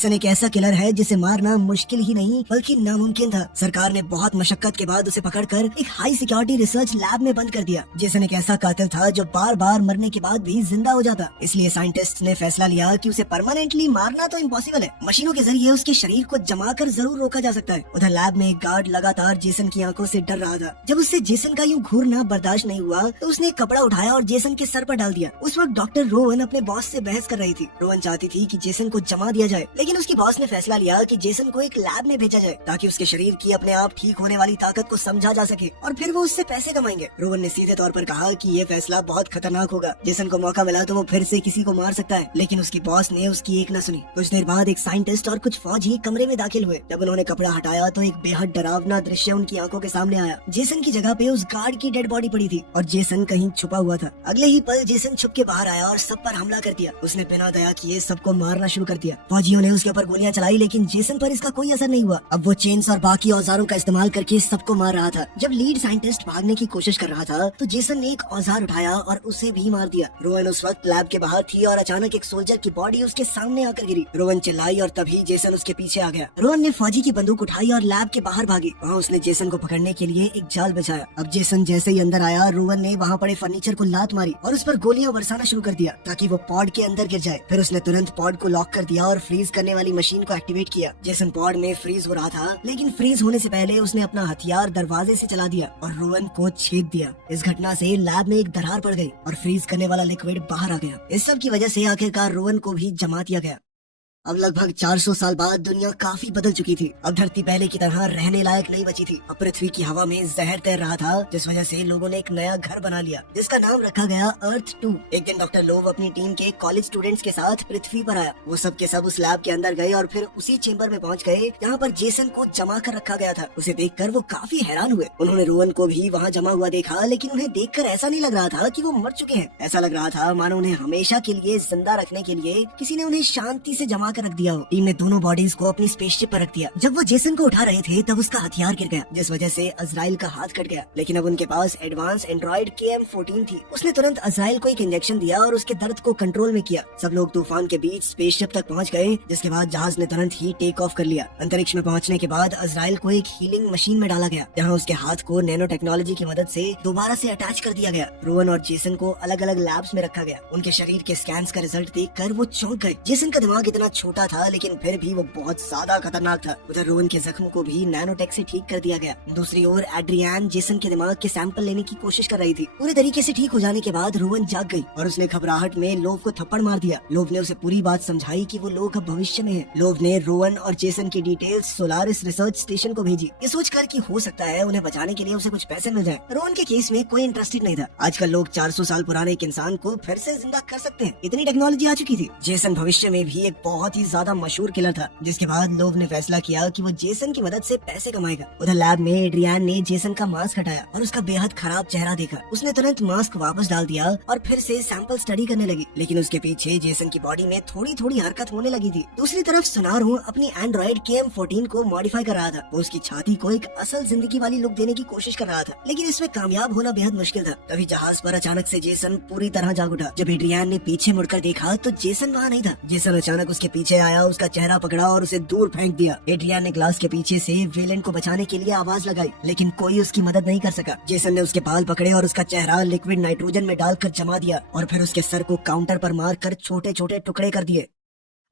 Jason एक ऐसा killer है जिसे मारना मुश्किल ही नहीं बल्कि नामुमकिन था। सरकार ने बहुत मशक्कत के बाद उसे पकड़कर एक हाई सिक्योरिटी रिसर्च लैब में बंद कर दिया। जेसन एक ऐसा कातिल था जो बार बार मरने के बाद भी जिंदा हो जाता। इसलिए साइंटिस्ट ने फैसला लिया कि उसे परमानेंटली मारना तो इम्पॉसिबल है, मशीनों के जरिए उसके शरीर को जमा कर जरूर रोका जा सकता है। उधर लैब में एक गार्ड लगातार जेसन की आंखों से डर रहा था। जब उससे जेसन का यूं घूरना बर्दाश्त नहीं हुआ तो उसने एक कपड़ा उठाया और जेसन के सर पर डाल दिया। उस वक्त डॉक्टर रोवन अपने बॉस से बहस कर रही थी। रोवन चाहती थी कि जेसन को जमा दिया जाए, लेकिन उसकी बॉस ने फैसला लिया कि जेसन को एक लैब में भेजा जाए ताकि उसके शरीर की अपने आप ठीक होने वाली ताकत को समझा जा सके और फिर वो उससे पैसे कमाएंगे। रोवन ने सीधे तौर पर कहा कि ये फैसला बहुत खतरनाक होगा। जेसन को मौका मिला तो वो फिर से किसी को मार सकता है, लेकिन उसकी बॉस ने उसकी एक न सुनी। कुछ देर बाद एक साइंटिस्ट और कुछ फौजी कमरे में दाखिल हुए। जब उन्होंने कपड़ा हटाया तो एक बेहद डरावना दृश्य उनकी आंखों के सामने आया। जेसन की जगह पे उस गार्ड की डेड बॉडी पड़ी थी और जेसन कहीं छुपा हुआ था। अगले ही पल जेसन छुप के बाहर आया और सब पर हमला कर दिया। उसने बिना दया किए सबको मारना शुरू कर दिया। फौजियों ने उसके ऊपर गोलियां चलाई, लेकिन जेसन पर इसका कोई असर नहीं हुआ। अब वो चेन्स और बाकी औजारों का इस्तेमाल करके सबको मार रहा था। जब लीड साइंटिस्ट भागने की कोशिश कर रहा था तो जेसन ने एक औजार उठाया और उसे भी मार दिया। रोवन उस वक्त लैब के बाहर थी और अचानक एक सोल्जर की बॉडी उसके सामने आकर गिरी। रोवन चिल्लाई और तभी जेसन उसके पीछे आ गया। रोवन ने फौजी की बंदूक उठाई और लैब के बाहर भागी। वहाँ उसने जेसन को पकड़ने के लिए एक जाल बिछाया। अब जेसन जैसे ही अंदर आया, रोवन ने वहाँ पड़े फर्नीचर को लात मारी और उस पर गोलियां बरसाना शुरू कर दिया ताकि वो पॉड के अंदर गिर जाए। फिर उसने तुरंत पॉड को लॉक कर दिया और फ्रीज करने वाली मशीन को एक्टिवेट किया। जेसन पॉड में फ्रीज हो रहा था, लेकिन फ्रीज होने से पहले उसने अपना हथियार दरवाजे से चला दिया और रोवन को छेद दिया। इस घटना से लैब में एक दरार पड़ गई और फ्रीज करने वाला लिक्विड बाहर आ गया। इस सब की वजह से आखिरकार रोवन को भी जमा दिया गया। अब लगभग 400 साल बाद दुनिया काफी बदल चुकी थी। अब धरती पहले की तरह रहने लायक नहीं बची थी। अब पृथ्वी की हवा में जहर तैर रहा था, जिस वजह से लोगों ने एक नया घर बना लिया जिसका नाम रखा गया अर्थ 2। एक दिन डॉक्टर लोव अपनी टीम के कॉलेज स्टूडेंट्स के साथ पृथ्वी पर आया। वो सब के सब उस लैब के अंदर गए और फिर उसी चेम्बर में पहुंच गए जहाँ पर जेसन को जमा कर रखा गया था। उसे देखकर वो काफी हैरान हुए। उन्होंने रोवन को भी वहाँ जमा हुआ देखा, लेकिन उन्हें देखकर ऐसा नहीं लग रहा था कि वो मर चुके हैं। ऐसा लग रहा था मानो उन्हें हमेशा के लिए जिंदा रखने के लिए किसी ने उन्हें शांति से जमा कर रख दिया हो। टीम ने दोनों बॉडीज को अपनी स्पेसशिप पर रख दिया। जब वो जेसन को उठा रहे थे तब उसका हथियार गिर गया, जिस वजह से अजराइल का हाथ कट गया। लेकिन अब उनके पास एडवांस एंड्रॉइड KM-14 थी। उसने तुरंत अजराइल को एक इंजेक्शन दिया और उसके दर्द को कंट्रोल में किया। सब लोग तूफान के बीच स्पेसशिप तक पहुंच गए, जिसके बाद जहाज ने तुरंत ही टेक ऑफ कर लिया। अंतरिक्ष में पहुंचने के बाद अजराइल को एक हीलिंग मशीन में डाला गया, जहाँ उसके हाथ को नैनो टेक्नोलॉजी की मदद से दोबारा से अटैच कर दिया गया। रोवन और जेसन को अलग अलग लैब्स में रखा गया। उनके शरीर के स्कैन्स का रिजल्ट देखकर वो चौंक गए। जेसन का दिमाग इतना छोटा था, लेकिन फिर भी वो बहुत ज्यादा खतरनाक था। उधर रोवन के जख्म को भी नैनोटेक से ठीक कर दिया गया। दूसरी ओर एड्रियान जेसन के दिमाग के सैंपल लेने की कोशिश कर रही थी। पूरे तरीके से ठीक हो जाने के बाद रोवन जाग गई और उसने घबराहट में लोव को थप्पड़ मार दिया। लोव ने उसे पूरी बात समझाई कि वो लोग अब भविष्य में हैं। लोव ने रोवन और जेसन की डिटेल्स सोलारिस रिसर्च स्टेशन को भेजी, ये सोचकर कि हो सकता है उन्हें बचाने के लिए उसे कुछ पैसे मिल जाए। रोवन के केस में कोई इंटरेस्टेड नहीं था। आजकल लोग 400 साल पुराने एक इंसान को फिर से जिंदा कर सकते हैं, इतनी टेक्नोलॉजी आ चुकी थी। जेसन भविष्य में भी एक बहुत ही ज्यादा मशहूर किलर था, जिसके बाद लोव ने फैसला किया कि वो जेसन की मदद से पैसे कमाएगा। उधर लैब में एड्रियान ने जेसन का मास्क हटाया और उसका बेहद खराब चेहरा देखा। उसने तुरंत मास्क वापस डाल दिया और फिर से सैंपल स्टडी करने लगी, लेकिन उसके पीछे जेसन की बॉडी में थोड़ी थोड़ी हरकत होने लगी थी। दूसरी तरफ सोनारो अपनी एंड्रॉइड KM-14 को मॉडिफाई कर रहा था। वो उसकी छाती को एक असल जिंदगी वाली लुक देने की कोशिश कर रहा था, लेकिन इसमें कामयाब होना बेहद मुश्किल था। तभी जहाज पर अचानक से जेसन पूरी तरह जाग उठा। जब एड्रियान ने पीछे मुड़कर देखा तो जेसन वहाँ नहीं था। जेसन अचानक उसके पीछे आया, उसका चेहरा पकड़ा और उसे दूर फेंक दिया। एड्रियान ने ग्लास के पीछे से वेलेंट को बचाने के लिए आवाज लगाई, लेकिन कोई उसकी मदद नहीं कर सका। जेसन ने उसके बाल पकड़े और उसका चेहरा लिक्विड नाइट्रोजन में डालकर जमा दिया और फिर उसके सर को काउंटर पर मारकर छोटे छोटे टुकड़े कर दिए।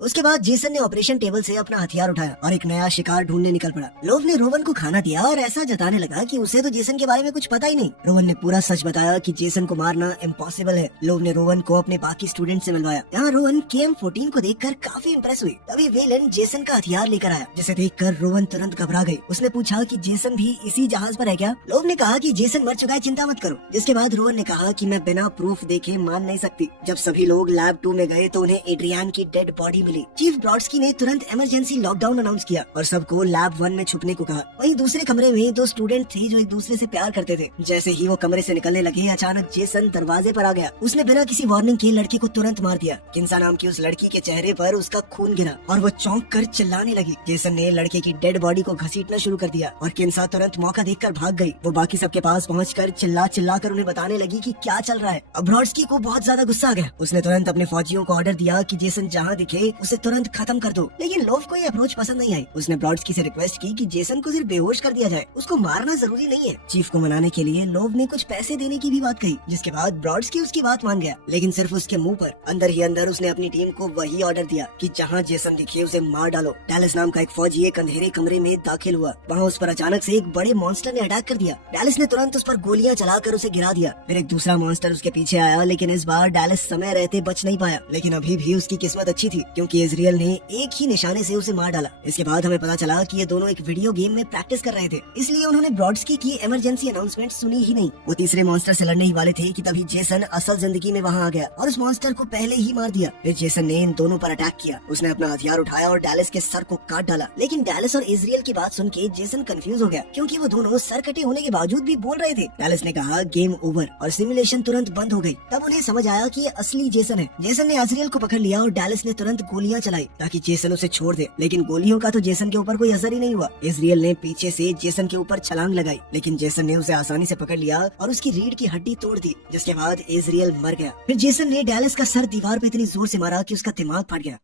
उसके बाद जेसन ने ऑपरेशन टेबल से अपना हथियार उठाया और एक नया शिकार ढूंढने निकल पड़ा। लोव ने रोवन को खाना दिया और ऐसा जताने लगा कि उसे तो जेसन के बारे में कुछ पता ही नहीं। रोवन ने पूरा सच बताया कि जेसन को मारना इम्पॉसिबल है। लोव ने रोवन को अपने बाकी स्टूडेंट से मिलवाया। यहाँ रोवन KM-14 को देखकर काफी इम्प्रेस हुई। तभी वेलेंट जेसन का हथियार लेकर आया, जिसे देखकर रोवन तुरंत घबरा गई। उसने पूछा कि जेसन भी इसी जहाज पर है क्या? लोव ने कहा कि जेसन मर चुका है, चिंता मत करो। जिसके बाद रोवन ने कहा कि मैं बिना प्रूफ देखे मान नहीं सकती। जब सभी लोग लैब 2 में गए तो उन्हें एड्रियान की डेड बॉडी मिली। चीफ ब्रॉडस्की ने तुरंत इमरजेंसी लॉकडाउन अनाउंस किया और सबको लैब 1 में छुपने को कहा। वहीं दूसरे कमरे में 2 स्टूडेंट थे जो एक दूसरे से प्यार करते थे। जैसे ही वो कमरे से निकलने लगे, अचानक जेसन दरवाजे पर आ गया। उसने बिना किसी वार्निंग के लड़के को तुरंत मार दिया। किंसा नाम की उस लड़की के चेहरे पर उसका खून गिरा और वो चौंक कर चिल्लाने लगी। जेसन ने लड़के की डेड बॉडी को घसीटना शुरू कर दिया और किंसा तुरंत मौका देखकर भाग गई। वो बाकी सबके पास पहुंचकर चिल्ला कर उन्हें बताने लगी कि क्या चल रहा है। अब ब्रॉडस्की को बहुत ज्यादा गुस्सा आ गया। उसने तुरंत अपने फौजियों को ऑर्डर दिया कि जेसन जहाँ दिखे उसे तुरंत खत्म कर दो। लेकिन लोव को ये अप्रोच पसंद नहीं आई। उसने ब्रॉडस्की से रिक्वेस्ट की कि जेसन को सिर्फ बेहोश कर दिया जाए, उसको मारना जरूरी नहीं है। चीफ को मनाने के लिए लोव ने कुछ पैसे देने की भी बात कही, जिसके बाद ब्रॉडस्की उसकी बात मान गया। लेकिन सिर्फ उसके मुंह पर, अंदर ही अंदर उसने अपनी टीम को वही ऑर्डर दिया कि जहाँ जेसन दिखे उसे मार डालो। डैलिस नाम का एक फौजी एक अंधेरे कमरे में दाखिल हुआ। वहाँ उस पर अचानक से एक बड़े मॉन्स्टर ने अटैक कर दिया। डैलिस ने तुरंत उस पर गोलियां चलाकर उसे गिरा दिया। फिर एक दूसरा मॉन्स्टर उसके पीछे आया, लेकिन इस बार डैलिस समय रहते बच नहीं पाया। लेकिन अभी भी उसकी किस्मत अच्छी थी, क्योंकि इजराइल ने एक ही निशाने से उसे मार डाला। इसके बाद हमें पता चला कि ये दोनों एक वीडियो गेम में प्रैक्टिस कर रहे थे, इसलिए उन्होंने ब्रॉडस्की की इमरजेंसी अनाउंसमेंट सुनी ही नहीं। वो तीसरे मॉन्स्टर से लड़ने ही वाले थे कि तभी जेसन असल जिंदगी में वहाँ आ गया और उस मॉन्स्टर को पहले ही मार दिया। फिर जेसन ने इन दोनों पर अटैक किया। उसने अपना हथियार उठाया और डैलिस के सर को काट डाला। लेकिन डैलिस और इजराइल की बात सुन के जेसन कंफ्यूज हो गया, क्योंकि वो दोनों सर कटे होने के बावजूद भी बोल रहे थे। डैलिस ने कहा गेम ओवर और सिमुलेशन तुरंत बंद हो गई। तब उन्हें समझ आया कि ये असली जेसन है। जेसन ने इजराइल को पकड़ लिया और डैलिस ने तुरंत गोलियां चलाई ताकि जेसन उसे छोड़ दे। लेकिन गोलियों का तो जेसन के ऊपर कोई असर ही नहीं हुआ। इजराइल ने पीछे से जेसन के ऊपर छलांग लगाई, लेकिन जेसन ने उसे आसानी से पकड़ लिया और उसकी रीढ़ की हड्डी तोड़ दी, जिसके बाद इजराइल मर गया। फिर जेसन ने डैलिस का सर दीवार पे इतनी जोर से मारा कि उसका दिमाग फट गया।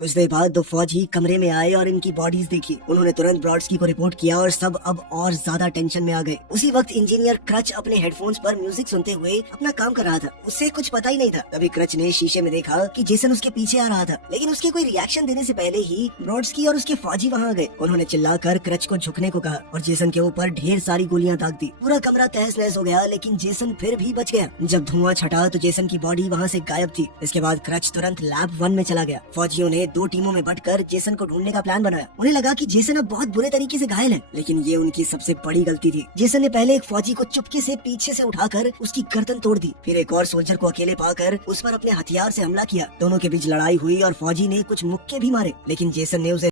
कुछ देर बाद दो फौजी कमरे में आए और इनकी बॉडीज देखी। उन्होंने तुरंत ब्रॉडस्की को रिपोर्ट किया और सब अब और ज्यादा टेंशन में आ गए। उसी वक्त इंजीनियर क्रच अपने हेडफोन्स पर म्यूजिक सुनते हुए अपना काम कर रहा था। उससे कुछ पता ही नहीं था। तभी क्रच ने शीशे में देखा कि जेसन उसके पीछे आ रहा था, लेकिन उसके कोई रिएक्शन देने से पहले ही ब्रॉडस्की और उसके फौजी वहाँ आ गए। उन्होंने चिल्लाकर क्रच को झुकने को कहा और जेसन के ऊपर ढेर सारी गोलियां दाग दी। पूरा कमरा तहस नहस हो गया, लेकिन जेसन फिर भी बच गया। जब धुआं छटा तो जेसन की बॉडी वहाँ से गायब थी। इसके बाद क्रच तुरंत लैब 1 में चला गया। फौजियों ने 2 टीमों में बंटकर जेसन को ढूंढने का प्लान बनाया। उन्हें लगा कि जेसन अब बहुत बुरे तरीके से घायल है, लेकिन ये उनकी सबसे बड़ी गलती थी। जेसन ने पहले एक फौजी को चुपके से पीछे से उठाकर उसकी गर्दन तोड़ दी। फिर एक और सोल्जर को अकेले पाकर उस पर अपने हथियार से हमला किया। दोनों के बीच लड़ाई हुई और फौजी ने कुछ मुक्के भी मारे, लेकिन जेसन ने उसे